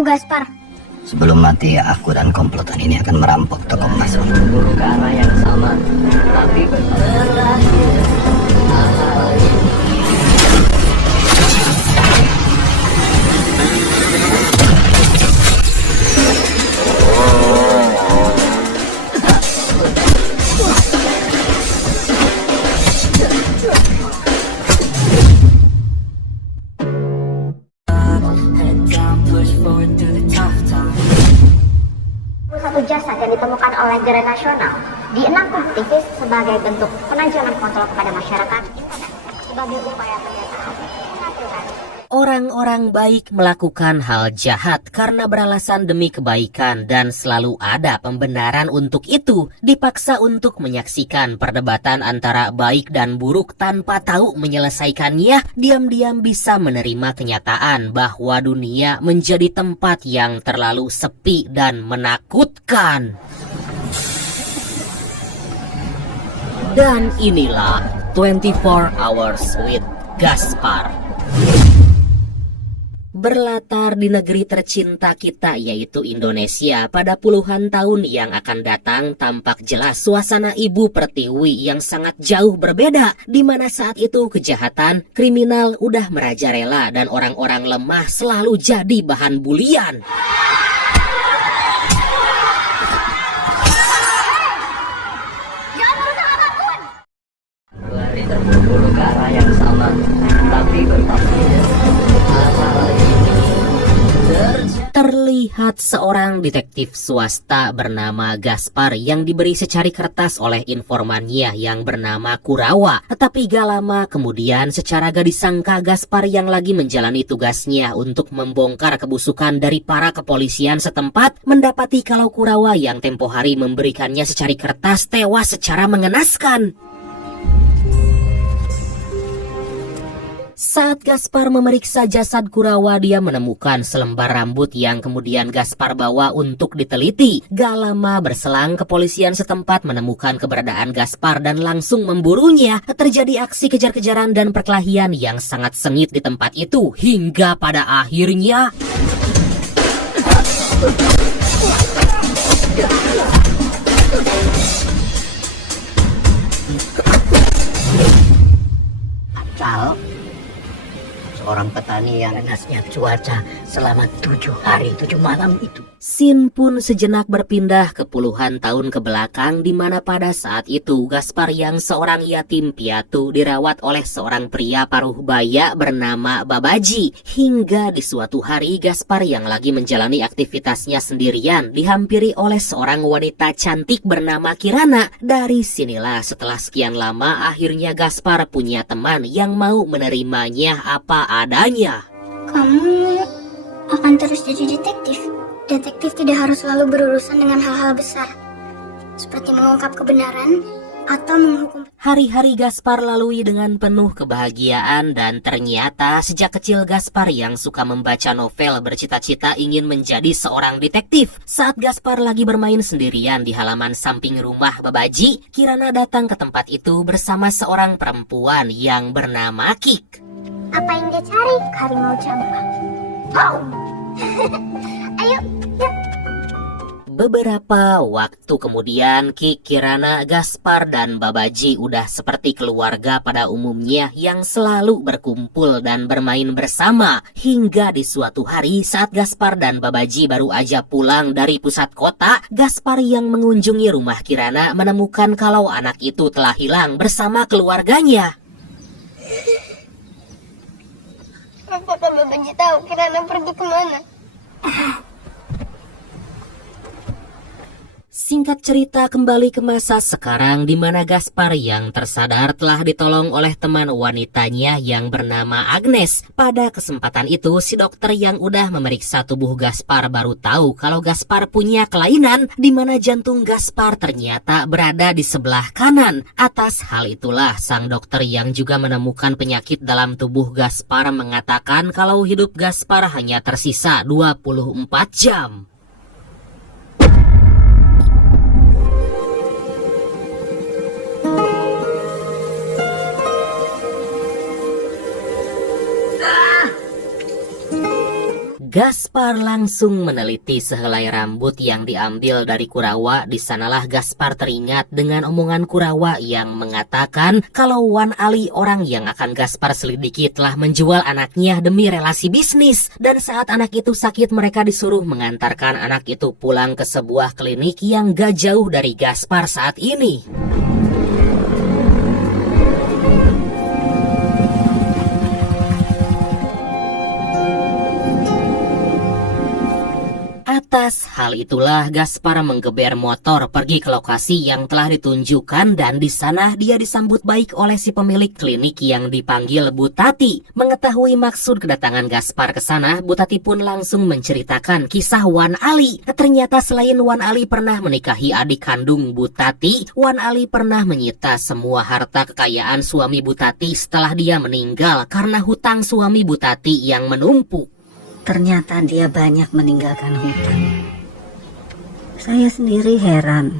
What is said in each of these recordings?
Gaspar. Sebelum mati, aku dan komplotan ini akan merampok toko emas. Berburu ke arah yang sama, tapi berakhir. Satu jasad yang ditemukan oleh Gerai Nasional dienangkan aktivis sebagai bentuk penajaman kontrol kepada masyarakat internet sebagai upaya pendataan pengaturan. Orang-orang baik melakukan hal jahat karena beralasan demi kebaikan dan selalu ada pembenaran untuk itu. Dipaksa untuk menyaksikan perdebatan antara baik dan buruk tanpa tahu menyelesaikannya, diam-diam bisa menerima kenyataan bahwa dunia menjadi tempat yang terlalu sepi dan menakutkan. Dan inilah 24 Hours with Gaspar. Berlatar di negeri tercinta kita yaitu Indonesia, pada puluhan tahun yang akan datang tampak jelas suasana Ibu Pertiwi yang sangat jauh berbeda, di mana saat itu kejahatan, kriminal udah merajalela dan orang-orang lemah selalu jadi bahan bulian. Lari terburu ke arah yang sama, tapi berakhir. Terlihat seorang detektif swasta bernama Gaspar yang diberi secari kertas oleh informannya yang bernama Kurawa. Tetapi gak lama kemudian secara gak disangka Gaspar yang lagi menjalani tugasnya untuk membongkar kebusukan dari para kepolisian setempat mendapati kalau Kurawa yang tempo hari memberikannya secari kertas tewas secara mengenaskan. Saat Gaspar memeriksa jasad Kurawa, dia menemukan selembar rambut yang kemudian Gaspar bawa untuk diteliti. Gak lama berselang, kepolisian setempat menemukan keberadaan Gaspar dan langsung memburunya. Terjadi aksi kejar-kejaran dan perkelahian yang sangat sengit di tempat itu, hingga pada akhirnya Cal, seorang petani yang panasnya cuaca selama 7 hari 7 malam itu. Scene pun sejenak berpindah ke puluhan tahun ke belakang, di mana pada saat itu Gaspar yang seorang yatim piatu dirawat oleh seorang pria paruh baya bernama Babaji. Hingga di suatu hari Gaspar yang lagi menjalani aktivitasnya sendirian dihampiri oleh seorang wanita cantik bernama Kirana. Dari sinilah setelah sekian lama akhirnya Gaspar punya teman yang mau menerimanya apa adanya. Kamu akan terus jadi detektif. Detektif tidak harus selalu berurusan dengan hal-hal besar, seperti mengungkap kebenaran atau menghukum. Hari-hari Gaspar lalui dengan penuh kebahagiaan dan ternyata sejak kecil Gaspar yang suka membaca novel bercita-cita ingin menjadi seorang detektif. Saat Gaspar lagi bermain sendirian di halaman samping rumah Babaji, Kirana datang ke tempat itu bersama seorang perempuan yang bernama Kik. Apa yang dia cari? Harimau campak. Wow. Ayo, yuk. Beberapa waktu kemudian Kik, Kirana, Gaspar, dan Babaji udah seperti keluarga pada umumnya yang selalu berkumpul dan bermain bersama. Hingga di suatu hari saat Gaspar dan Babaji baru aja pulang dari pusat kota, Gaspar yang mengunjungi rumah Kirana menemukan kalau anak itu telah hilang bersama keluarganya. Apakah Babaji tahu Kirana pergi kemana? Singkat cerita kembali ke masa sekarang di mana Gaspar yang tersadar telah ditolong oleh teman wanitanya yang bernama Agnes. Pada kesempatan itu si dokter yang udah memeriksa tubuh Gaspar baru tahu kalau Gaspar punya kelainan di mana jantung Gaspar ternyata berada di sebelah kanan. Atas hal itulah sang dokter yang juga menemukan penyakit dalam tubuh Gaspar mengatakan kalau hidup Gaspar hanya tersisa 24 jam. Gaspar langsung meneliti sehelai rambut yang diambil dari Kurawa. Di sanalah Gaspar teringat dengan omongan Kurawa yang mengatakan kalau Wan Ali, orang yang akan Gaspar selidiki, telah menjual anaknya demi relasi bisnis. Dan saat anak itu sakit, mereka disuruh mengantarkan anak itu pulang ke sebuah klinik yang gak jauh dari Gaspar saat ini. Atas hal itulah Gaspar menggeber motor pergi ke lokasi yang telah ditunjukkan, dan di sana dia disambut baik oleh si pemilik klinik yang dipanggil Bu Tati. Mengetahui maksud kedatangan Gaspar ke sana, Bu Tati pun langsung menceritakan kisah Wan Ali. Ternyata selain Wan Ali pernah menikahi adik kandung Bu Tati, Wan Ali pernah menyita semua harta kekayaan suami Bu Tati setelah dia meninggal karena hutang suami Bu Tati yang menumpuk. Ternyata dia banyak meninggalkan hutang. Saya sendiri heran.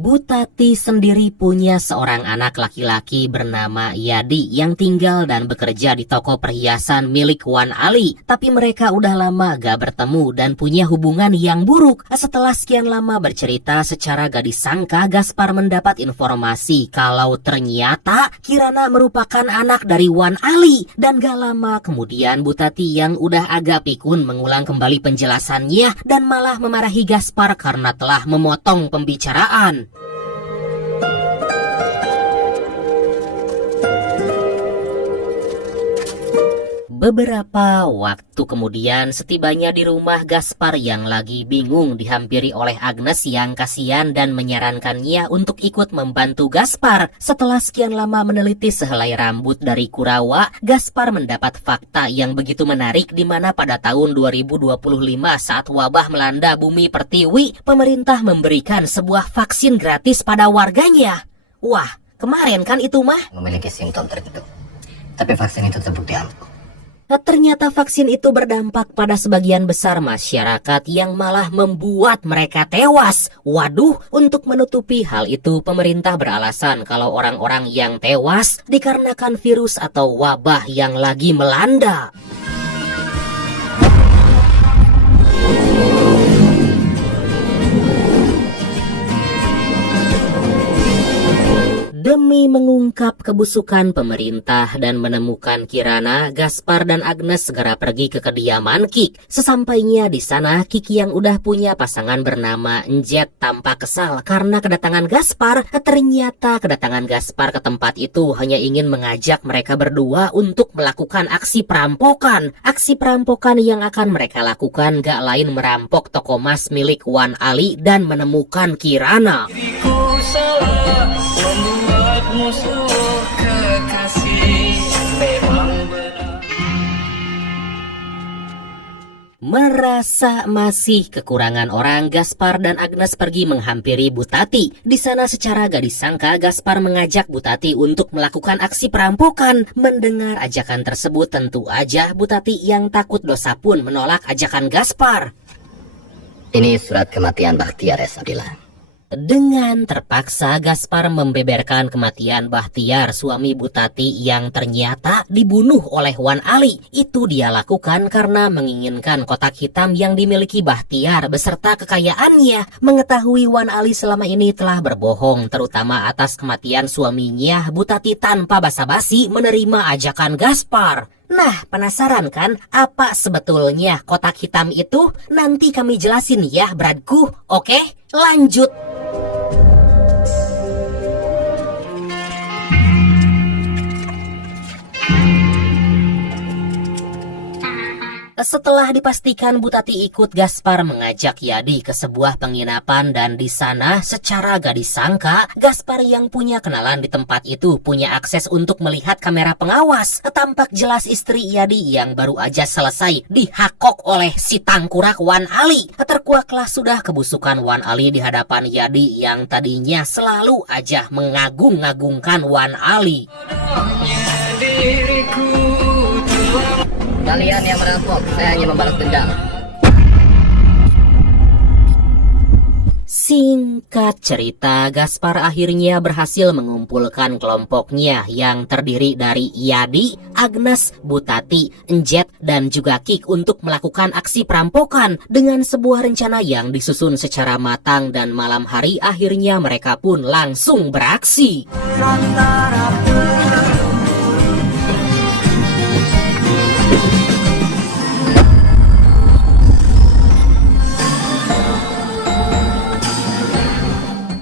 Bu Tati sendiri punya seorang anak laki-laki bernama Yadi yang tinggal dan bekerja di toko perhiasan milik Wan Ali. Tapi mereka udah lama gak bertemu dan punya hubungan yang buruk. Setelah sekian lama bercerita, secara gak disangka Gaspar mendapat informasi kalau ternyata Kirana merupakan anak dari Wan Ali. Dan gak lama kemudian Bu Tati yang udah agak pikun mengulang kembali penjelasannya dan malah memarahi Gaspar karena telah memotong pembicaraan. Beberapa waktu kemudian, setibanya di rumah Gaspar yang lagi bingung, dihampiri oleh Agnes yang kasihan dan menyarankannya untuk ikut membantu Gaspar. Setelah sekian lama meneliti sehelai rambut dari Kurawa, Gaspar mendapat fakta yang begitu menarik, di mana pada tahun 2025 saat wabah melanda bumi pertiwi, pemerintah memberikan sebuah vaksin gratis pada warganya. Wah, kemarin kan itu mah Memiliki simptom tertentu, tapi vaksin itu terbukti ampuh. Ternyata vaksin itu berdampak pada sebagian besar masyarakat yang malah membuat mereka tewas. Waduh, untuk menutupi hal itu pemerintah beralasan kalau orang-orang yang tewas dikarenakan virus atau wabah yang lagi melanda. Demi mengungkap kebusukan pemerintah dan menemukan Kirana, Gaspar dan Agnes segera pergi ke kediaman Kik. Sesampainya di sana, Kik yang udah punya pasangan bernama Njet tampak kesal karena kedatangan Gaspar. Ternyata kedatangan Gaspar ke tempat itu hanya ingin mengajak mereka berdua untuk melakukan aksi perampokan. Aksi perampokan yang akan mereka lakukan gak lain merampok toko emas milik Wan Ali dan menemukan Kirana. Musuh kekasih memang Merasa masih kekurangan orang, Gaspar dan Agnes pergi menghampiri Bu Tati. Di sana secara gak disangka Gaspar mengajak Bu Tati untuk melakukan aksi perampokan. Mendengar ajakan tersebut, tentu aja Bu Tati yang takut dosa pun menolak ajakan Gaspar. Ini surat kematian Bahtiar Sabila. Dengan terpaksa Gaspar membeberkan kematian Bahtiar, suami Bu Tati yang ternyata dibunuh oleh Wan Ali. Itu dia lakukan karena menginginkan kotak hitam yang dimiliki Bahtiar beserta kekayaannya. Mengetahui Wan Ali selama ini telah berbohong, terutama atas kematian suaminya, Bu Tati tanpa basa-basi menerima ajakan Gaspar. Nah, penasaran kan apa sebetulnya kotak hitam itu? Nanti kami jelasin ya, bradku. Oke, lanjut. Setelah dipastikan Bu Tati ikut, Gaspar mengajak Yadi ke sebuah penginapan dan di sana secara gak disangka Gaspar yang punya kenalan di tempat itu punya akses untuk melihat kamera pengawas. Tampak jelas istri Yadi yang baru aja selesai dihakok oleh si tangkurak Wan Ali. Terkuaklah sudah kebusukan Wan Ali di hadapan Yadi yang tadinya selalu aja mengagung-agungkan Wan Ali. Kalian yang merampok, saya hanya membalas dendam. Singkat cerita, Gaspar akhirnya berhasil mengumpulkan kelompoknya yang terdiri dari Yadi, Agnes, Butati, Enjet, dan juga Kik untuk melakukan aksi perampokan dengan sebuah rencana yang disusun secara matang, dan malam hari akhirnya mereka pun langsung beraksi.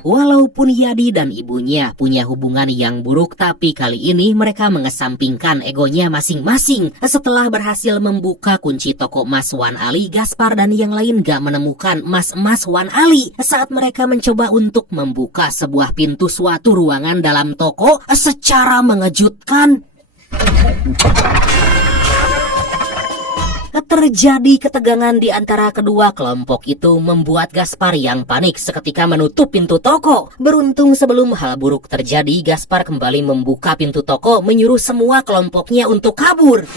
Walaupun Yadi dan ibunya punya hubungan yang buruk, tapi kali ini mereka mengesampingkan egonya masing-masing. Setelah berhasil membuka kunci toko emas Wan Ali, Gaspar dan yang lain gak menemukan emas-emas Wan Ali. Saat mereka mencoba untuk membuka sebuah pintu suatu ruangan dalam toko, secara mengejutkan terjadi ketegangan di antara kedua kelompok itu, membuat Gaspar yang panik seketika menutup pintu toko. Beruntung sebelum hal buruk terjadi, Gaspar kembali membuka pintu toko, menyuruh semua kelompoknya untuk kabur.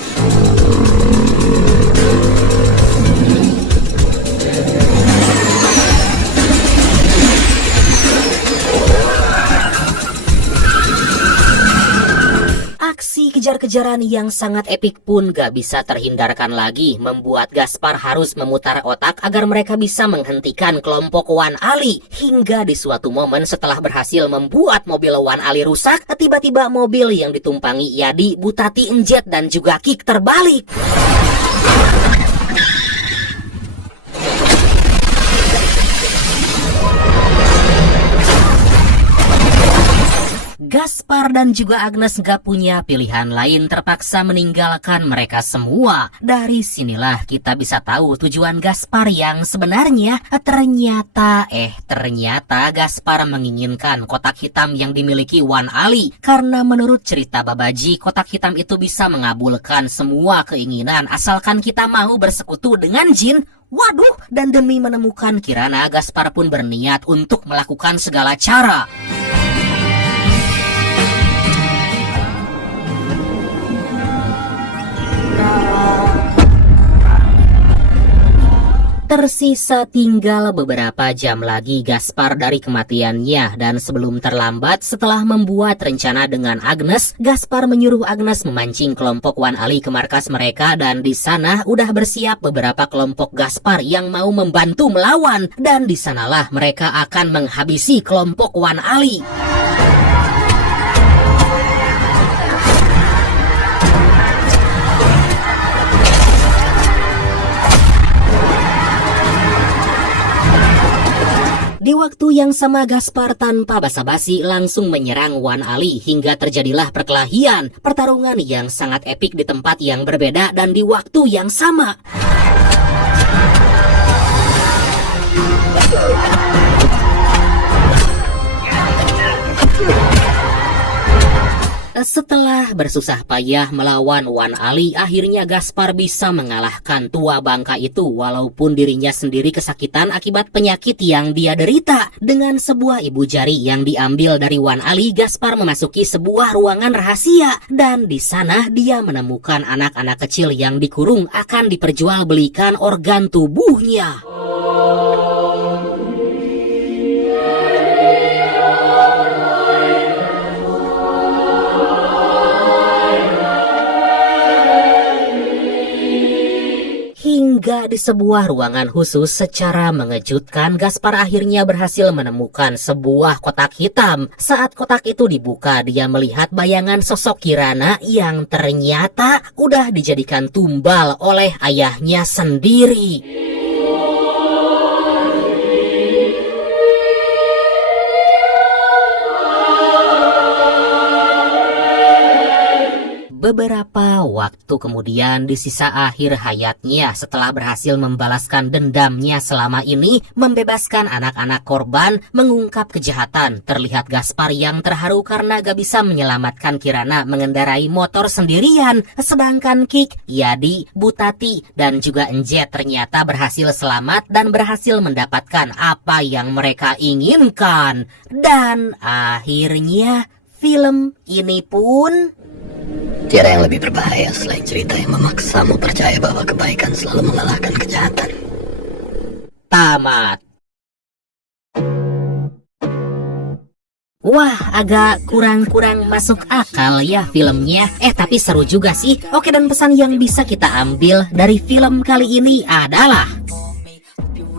Aksi kejar-kejaran yang sangat epik pun gak bisa terhindarkan lagi, membuat Gaspar harus memutar otak agar mereka bisa menghentikan kelompok Wan Ali. Hingga di suatu momen setelah berhasil membuat mobil Wan Ali rusak, tiba-tiba mobil yang ditumpangi Yadi, Butati, Enjet, dan juga Kik terbalik. Gaspar dan juga Agnes gak punya pilihan lain, terpaksa meninggalkan mereka semua. Dari sinilah kita bisa tahu tujuan Gaspar yang sebenarnya. Ternyata Gaspar menginginkan kotak hitam yang dimiliki Wan Ali. Karena menurut cerita Babaji, kotak hitam itu bisa mengabulkan semua keinginan asalkan kita mau bersekutu dengan jin. Waduh, dan demi menemukan Kirana, Gaspar pun berniat untuk melakukan segala cara. Tersisa tinggal beberapa jam lagi Gaspar dari kematiannya, dan sebelum terlambat, setelah membuat rencana dengan Agnes, Gaspar menyuruh Agnes memancing kelompok Wan Ali ke markas mereka, dan di sana udah bersiap beberapa kelompok Gaspar yang mau membantu melawan, dan di sanalah mereka akan menghabisi kelompok Wan Ali. Di waktu yang sama, Gaspar tanpa basa-basi langsung menyerang Wan Ali hingga terjadilah perkelahian. Pertarungan yang sangat epik di tempat yang berbeda dan di waktu yang sama. Setelah bersusah payah melawan Wan Ali, akhirnya Gaspar bisa mengalahkan tua bangka itu walaupun dirinya sendiri kesakitan akibat penyakit yang dia derita. Dengan sebuah ibu jari yang diambil dari Wan Ali, Gaspar memasuki sebuah ruangan rahasia, dan di sana dia menemukan anak-anak kecil yang dikurung akan diperjualbelikan organ tubuhnya. Hingga di sebuah ruangan khusus, secara mengejutkan Gaspar akhirnya berhasil menemukan sebuah kotak hitam. Saat kotak itu dibuka, dia melihat bayangan sosok Kirana yang ternyata udah dijadikan tumbal oleh ayahnya sendiri. Beberapa waktu kemudian, di sisa akhir hayatnya, setelah berhasil membalaskan dendamnya selama ini, membebaskan anak-anak korban, mengungkap kejahatan, terlihat Gaspar yang terharu karena gak bisa menyelamatkan Kirana mengendarai motor sendirian. Sedangkan Kik, Yadi, Butati, dan juga Enjet ternyata berhasil selamat dan berhasil mendapatkan apa yang mereka inginkan. Dan akhirnya film ini pun tiada yang lebih berbahaya selain cerita yang memaksamu percaya bahwa kebaikan selalu mengalahkan kejahatan. tamat. Wah, agak kurang-kurang masuk akal ya filmnya. Tapi seru juga sih. Oke, dan pesan yang bisa kita ambil dari film kali ini adalah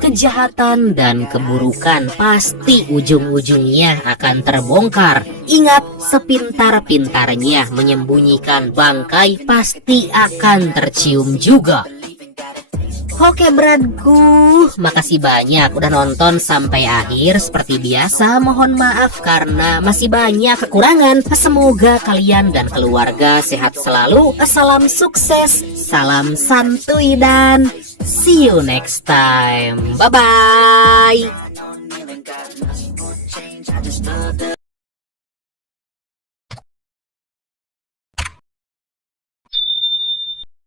kejahatan dan keburukan pasti ujung-ujungnya akan terbongkar. Ingat, sepintar-pintarnya menyembunyikan bangkai pasti akan tercium juga. Oke beratku, makasih banyak udah nonton sampai akhir. Seperti biasa, mohon maaf karena masih banyak kekurangan. Semoga kalian dan keluarga sehat selalu. Salam sukses, salam santuy, dan see you next time. Bye-bye.